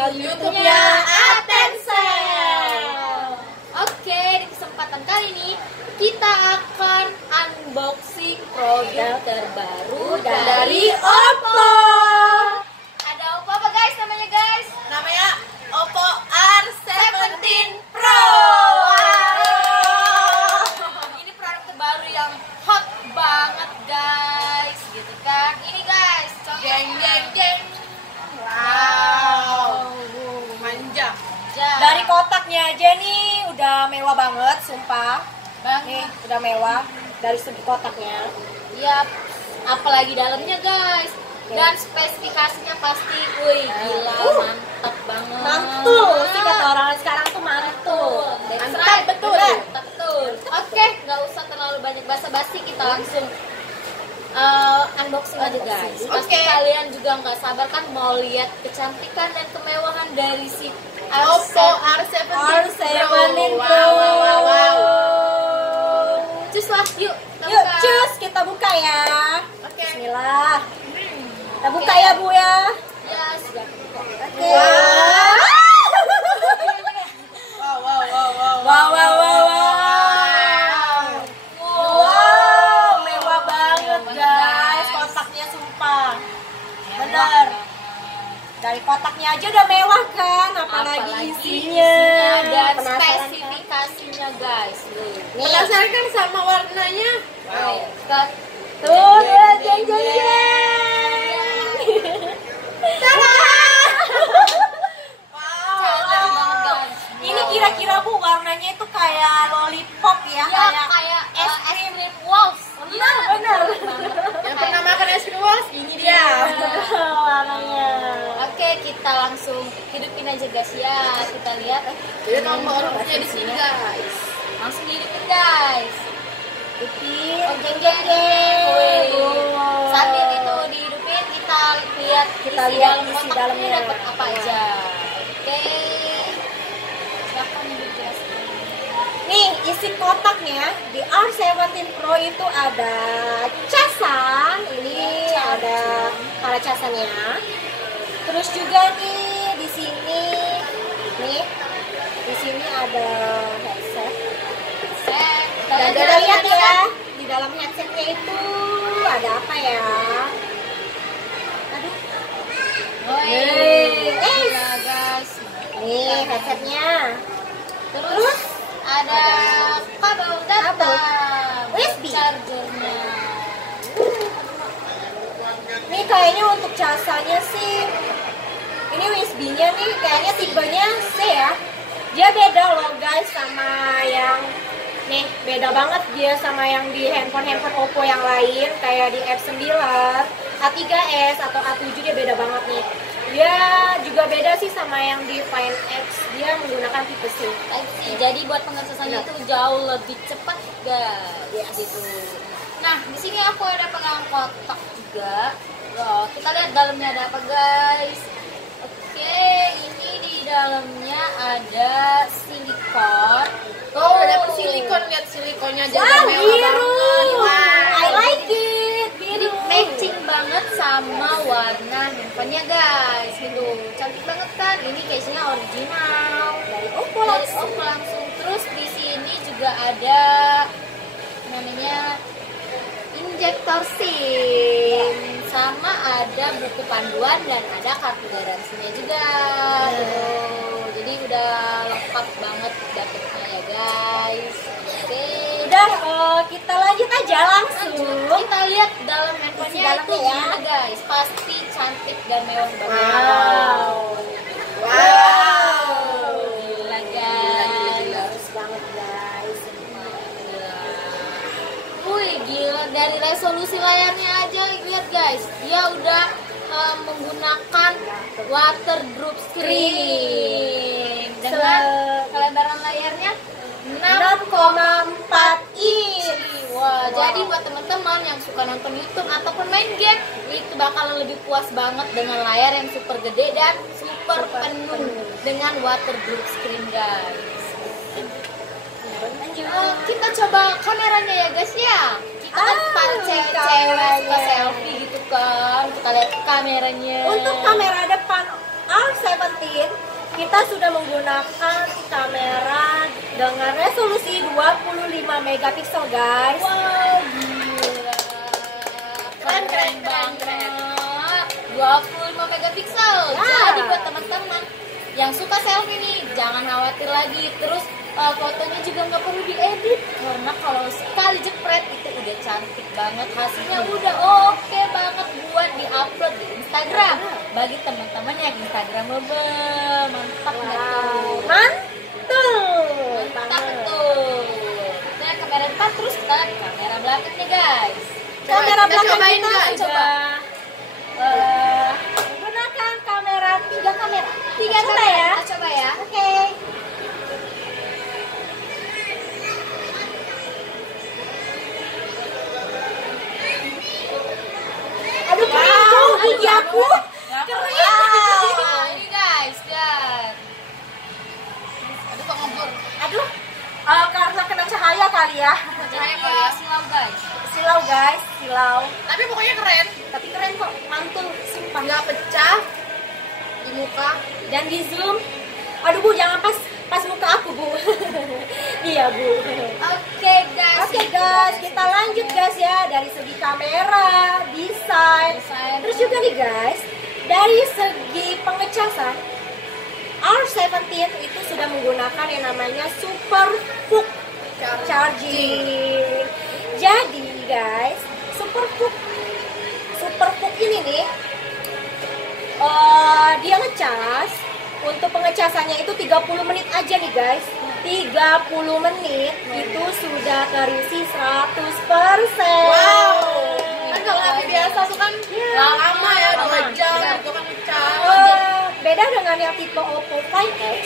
channel YouTube-nya Atensel. Oke, di kesempatan kali ini kita akan unboxing produk terbaru dari Oppo. Ada Oppo apa guys namanya guys? Namanya Oppo R17 Pro. Ini produk terbaru yang hot banget guys, gitu kan? Ini guys, Jeng jeng jeng. Wow, Manja. Dari kotaknya aja nih udah mewah banget, sumpah. Nih, banget. udah mewah dari segi kotaknya. Iya, apalagi dalamnya guys. Dan spesifikasinya pasti, wih gila, mantap banget. Mantul, sih kata orang sekarang tuh mantul. That's Mantap, right, betul. Betul. Oke, nggak usah terlalu banyak basa-basi, kita langsung unboxing aja guys. Pasti Oke. kalian juga nggak sabar kan mau lihat kecantikan dan kemewahan dari si Oppo R17 R17 Pro. Pro. Wow. Cus lah, yuk. kita Yuk, buka. cus, kita buka ya. Oke. Bismillah. Kita buka ya, Bu ya. Ya, sudah. Oke. Wow. Wow, mewah banget guys, kotaknya sumpah. Bener. Dari kotaknya aja udah mewah kan, apalagi isinya. dan Penasaran kan? spesifikasinya guys. Nih. Penasaran kan sama warnanya? Wow. Kita Tuh, Jeng, jeng jeng jeng, jeng. cantik banget guys. Ini kira-kira Bu warnanya itu kayak lollipop ya, Ya, kayak es krim waltz. Bener, bener. Yang pernah makan es krim Walls, ini dia. Warnanya. Oke, kita langsung hidupin aja guys ya. Kita lihat. Jadi nomornya di sini guys. Langsung hidupin guys. Hidupin. Oh, jeng jeng jeng. Wih. Wow. Sambil itu dihidupin, kita lihat Kita lihat isi kotaknya dalamnya. dapat apa aja. Oke. Silakan dijelaskan. Nih, isi kotaknya di R17 Pro itu ada casan. Ini ada para casannya. Terus juga nih di sini ada headset. Dan kita lihat ya, di dalam headsetnya itu ada apa ya? Aduh, Wih, gila guys. nih headsetnya. Terus ada kabel data, USB. chargernya. Nih kayaknya untuk casanya sih, ini USB-nya nih kayaknya tipenya C ya. Dia beda loh guys sama yang nih, beda banget dia sama yang di handphone Oppo yang lain, kayak di F9, A3s atau A7 dia beda banget nih. Dia juga beda sih sama yang di Find X, dia menggunakan tipe C. Jadi buat pengecasannya itu jauh lebih cepat guys. Yes. Gitu. Nah, di sini aku ada pegang kotak juga. Loh, kita lihat dalamnya ada apa guys. Oke, ini di dalamnya ada silikon. Oh, udah dapet silikon, lihat silikonnya aja udah Wah, mewah biru. banget. I like it. Jadi matching banget sama warna handphonenya guys. Gitu. Cantik banget kan? Ini case-nya original Dari Oppo dari langsung. Oppo langsung. Terus di sini juga ada namanya injektor SIM, sama ada buku panduan dan ada kartu garansinya juga. Tuh. Jadi udah lengkap banget dapetnya ya guys. Oke. Udah, kita lanjut aja langsung. Kita lihat dalam handphonenya Isi itu dalamnya ya. gimana guys. Pasti cantik dan mewah banget. Wow. Gila guys. Bagus banget guys. Wih gila, dari resolusi layarnya aja lihat guys, dia udah menggunakan waterproof screen dengan kelebaran layarnya 6,4 inch. Wah, jadi buat teman-teman yang suka nonton YouTube ataupun main game, itu bakalan lebih puas banget dengan layar yang super gede dan super penuh dengan waterproof screen guys. Kita coba kameranya ya guys ya. Kita kan para cewek-cewek suka selfie gitu kan. Kita lihat kameranya. Untuk kamera depan R17 kita sudah menggunakan kamera dengan resolusi 25 megapiksel guys. Wow, gila. Keren. 25 megapiksel. Ya. Jadi buat teman-teman yang suka selfie nih, jangan khawatir lagi. Terus fotonya juga nggak perlu diedit karena kalau sekali jepret itu udah cantik banget, hasilnya udah oke banget buat diupload di Instagram. Bagi teman-teman yang Instagram mantap nggak tuh? Mantul. Mantap tuh. Nah, kamera depan, terus kita kamera belakangnya guys. Kamera Kita belakang cobain, kita guys. sudah menggunakan kamera 3 kamera. Tiga Coba kamera, ya. kita coba ya. Oke. Aduh keren tuh gigi aku. Keren. Wow, ini guys. Aduh kok ngebur. Aduh, karena kena cahaya kali ya. Jadi ya silau guys. Silau guys, silau. Tapi pokoknya keren. Tapi keren kok, mantul, sumpah. Nggak pecah di muka. Dan di zoom. Aduh Bu, jangan pas muka aku Bu. Iya Bu. Oke guys. Oke guys, kita lanjut guys ya dari segi kamera, desain, terus juga nih guys dari segi pengecasan R17 itu sudah menggunakan yang namanya Super Fook charging. Jadi guys, Super Fook ini nih dia ngecas. Untuk pengecasannya itu 30 menit aja nih guys. 30 menit itu sudah terisi 100%. Wow. Kan kalau HP biasa tuh kan Iya. lama ya, 2 Lama. jam Iya. gitu kan ngecas. Beda dengan yang tipe Oppo Find X,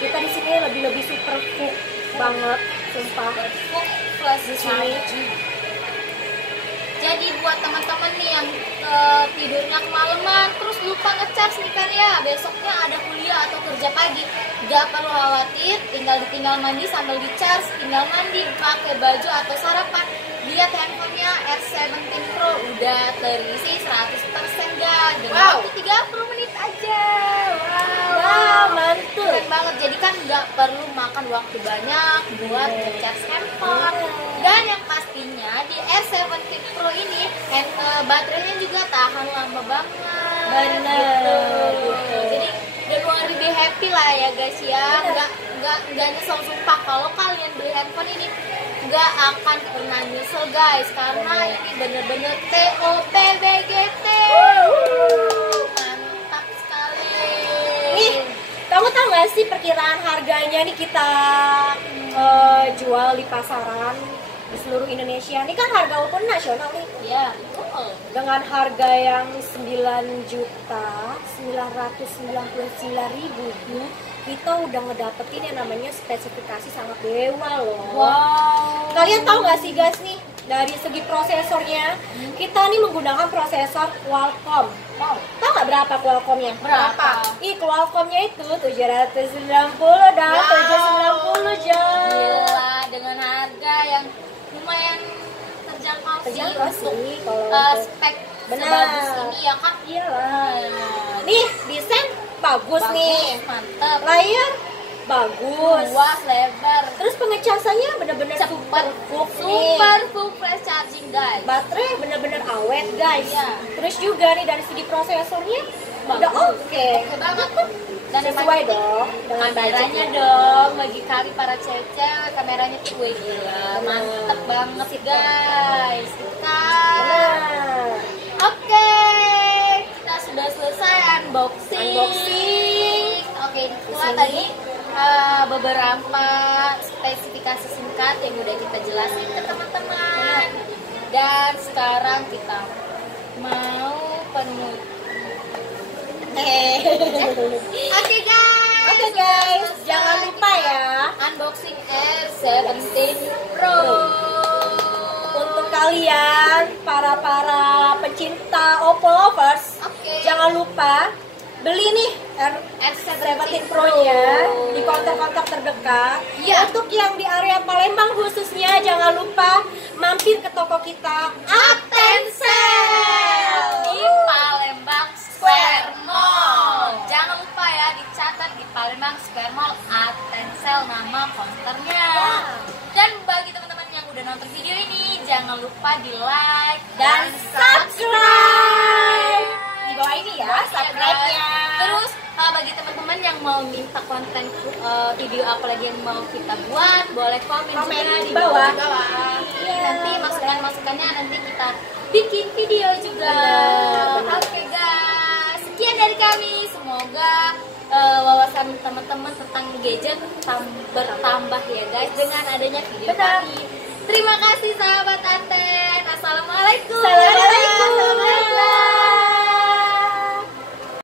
kita di sini lebih super fook banget, sumpah. Plus Di sini. Jadi buat teman-teman nih yang tidurnya kemalaman terus lupa ngecas nih kan ya, besoknya ada kuliah atau kerja pagi, gak perlu khawatir, tinggal mandi sambil dicas, tinggal mandi pakai baju atau sarapan, lihat handphonenya R17 Pro udah terisi 100% guys dengan Wow. waktu 30 menit aja. Wow, mantul. Keren banget, jadi kan nggak perlu makan waktu banyak buat ngecas handphone. Dan yang pastinya di R17 Pro ini baterainya juga tahan lama banget. Bener, Gitu. Jadi dan mau lebih happy lah ya guys ya. Nggak nyesel, sumpah kalau kalian beli handphone ini nggak akan pernah nyesel guys, karena ini bener-bener TOP BGT. Mantap sekali. Nih, kamu tahu gak sih perkiraan harganya nih kita jual di pasaran di seluruh Indonesia. Ini kan harga walaupun nasional nih. Ya, betul. Dengan harga yang 9.999.000, kita udah ngedapetin yang namanya spesifikasi sangat dewa loh. Wow. Kalian tahu gak sih guys nih, dari segi prosesornya, kita nih menggunakan prosesor Qualcomm. Wow. Tahu nggak berapa Qualcomm-nya? Berapa? Ih, Qualcomm-nya itu 790 dan Wow. 790 jam. Gila, dengan harga yang lumayan terjangkau Terjangkau sih untuk sih kalau untuk- spek Benar. sebagus ini ya kan. Iyalah. Nah, Nih, desain bagus nih. mantap. Layar bagus. Luas, lebar. Terus pengecasannya bener-bener Cepet. super full nih. Super full flash charging guys. Baterai bener-bener awet guys. Iya. Terus juga nih dari segi prosesornya udah Bagus. oke. Oke banget. Dan yang Sesuai paling dong dengan kameranya budgetnya. dong, bagi kami para cewek, kameranya tuh wih, gila, mantep banget guys, gitu kan. Nah, Oke, kita sudah selesai unboxing. Oke, itulah Di sini. tadi beberapa spesifikasi singkat yang udah kita jelasin ke teman-teman. Dan sekarang kita mau penutup. Oke guys. Oke guys, jangan lupa ya Unboxing R17 Pro. untuk kalian para pecinta Oppo lovers, Oke. jangan lupa beli nih R17 Pro-nya di counter-counter terdekat. Iya. Untuk yang di area Palembang khususnya jangan lupa mampir ke toko kita Atensel di Palembang Square Mall. jangan lupa di like Dan subscribe di bawah ini ya, subscribe-nya. Terus bagi teman-teman yang mau minta konten video apa lagi yang mau kita buat, boleh komen juga di bawah. Iya. Nanti masukannya nanti kita bikin video juga. Oke guys, sekian dari kami. Semoga wawasan teman-teman tentang gadget bertambah ya guys dengan adanya video Benar. kami. Terima kasih sahabat Anten. Assalamualaikum. Assalamualaikum.